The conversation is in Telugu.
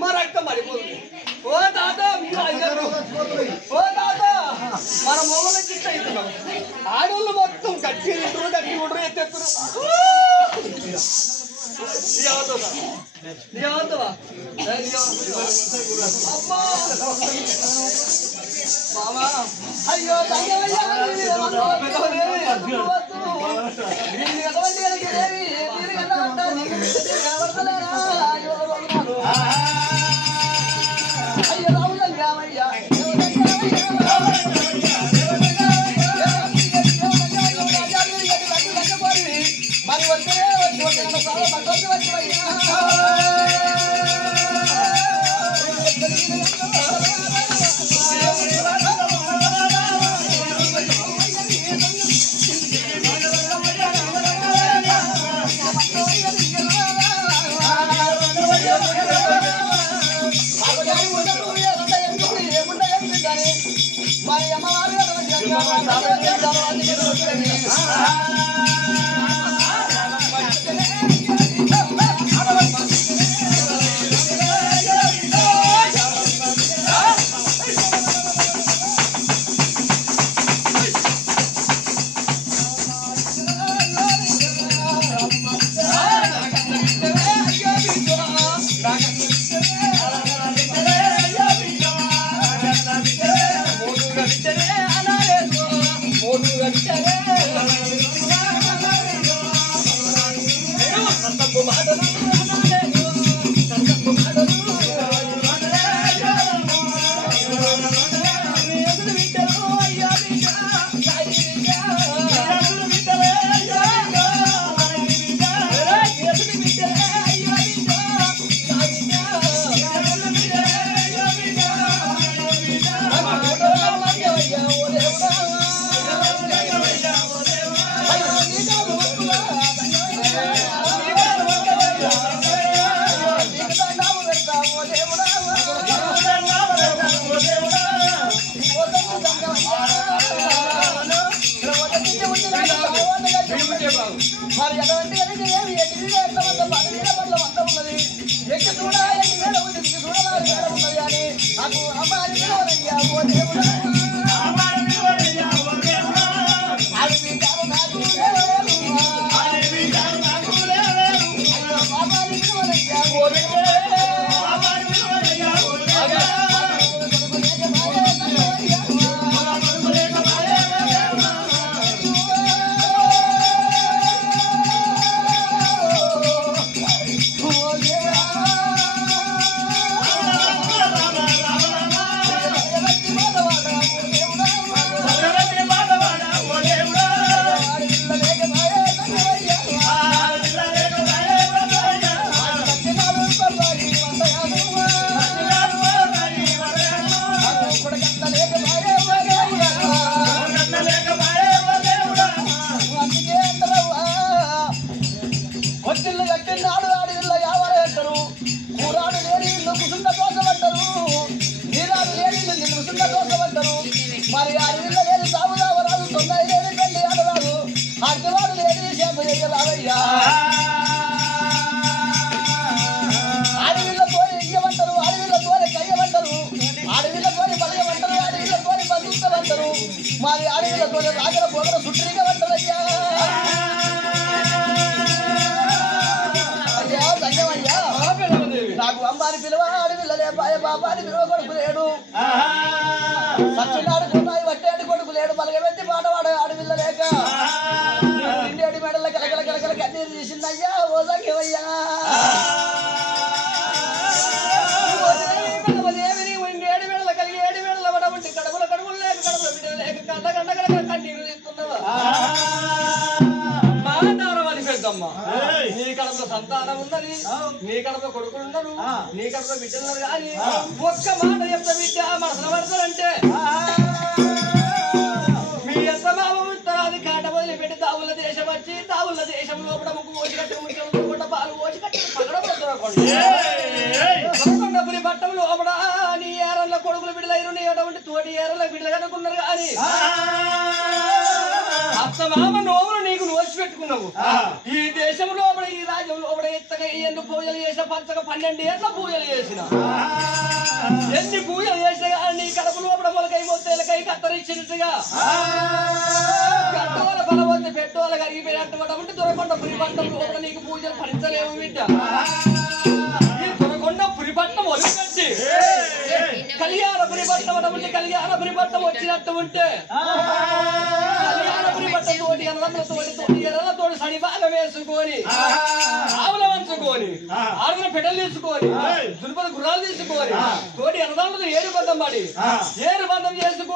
మా రక్తం పడిపోతుంది. ఓ తాత ఓ తాత మన మొగలు చిట్ట అవుతున్నాం. ఆడోళ్ళు మొత్తం గట్టి ఉంటారు, గట్టి ఉంటారు, ఎత్తెత్తురు. అయ్యో మరి వచ్చే మరి అటువంటి ఎక్కి చూడాలి ఉన్నది కానీ నాకు అమ్మాయి మరి అడవిలో లేదు సాగుదావరాదు తొందర లేదు పెళ్లి ఆడరాదు అడ్డవాడు లేదు చేప చేయరాదయ్యా అడవిలో పోయి ఇయ్యమంటారు నీళ్ళతో రాగల పోగల సుట్టిగా పడ్డదయ్యా అయ్యా ధన్యమయ్యా నాకు అంబాని పిలువ ఆడపిల్లలే బాబాని పిలువ కొడుకు లేడు సచ్చినాడు కొన్నాయి వట్టేడు కొడుకు లేడు పలగబెట్టి పాటవాడు ఆడపిల్ల లేక ఇండేడు మెడల కలకల కలకల కన్నీరు తీసిందయ్యా ఓ సంఖ్యమయ్యా ఇండేడు మెడల కలిగి ఏడు మెడల పడ ఉంటే కడుపుల కడుపులు లేక కడుపుల బిడ్డలు లేక కళ్ళ గంట కలకల కన్నీరు తీస్తున్నావా నీ కడపలో సంతానం ఉన్నది నీ కడపలో కొడుకులు ఉన్నారు నీ కడపలో బిడ్డలు కానీ ఒక్క మాట చెప్తా బిడ్డ మనసులో పడతారంటే మీ ఎంత మామూలు కాట వదిలిపెట్టి తావుల దేశం వచ్చి తావుల దేశం లోపల ముగ్గు ఓచి కట్టి ముఖ్యం పాలు ఓచి కట్టి పగడపడుతున్నా పులి పట్టం లోపల నీ ఏరల్లో కొడుకులు బిడ్డలైరు నీ అటువంటి తోటి ఏరల్లో బిడ్డలు కనుక్కున్నారు కానీ అత్తమామ నోములు నీకు నోచి పెట్టుకున్నావు ఈ దేశం లోపల ఈ రాజ్యం లోపల ఎత్తగా ఎందుకు పూజలు చేసిన పంచగా 12 ఏళ్ళ పూజలు చేసిన ఎన్ని పూజలు చేసినా నీ కడుపు లోపల మొలకై మొత్తలకై కత్తరిచ్చినట్టుగా గడ్డోల బలవంతి పెట్టోల కరిగిపోయినట్టు దొరకొండ పురిపట్నం లోపల నీకు పూజలు ఫలించలేవు బిడ్డ ఈ దొరకొండ పురిపట్నం వదిలిపెట్టి కళ్యాణ పురిపట్నం అటువంటి కళ్యాణ పురిపట్నం వచ్చినట్టు ఉంటే తోటి ఎర్రలతోటి సడి బాగా వేసుకొని ఆవుల వంచుకొని ఆడుగుల పెడలు తీసుకొని దుర్పద గుర్రాలు తీసుకొని తోటి ఎర్రదండలు ఏరు బంధం పడి ఏరు బంధం చేసుకొని